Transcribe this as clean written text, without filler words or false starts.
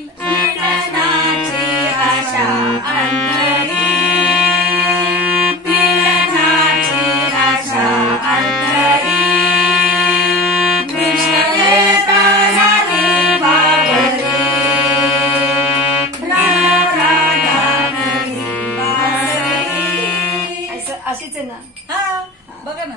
मिलनाची आशा अंतरी, मिलनाची आशा अंतरी, मिळले तर झाली बावरी, राधानगरी बासरी. अशीच आहे ना. हा बघा ना.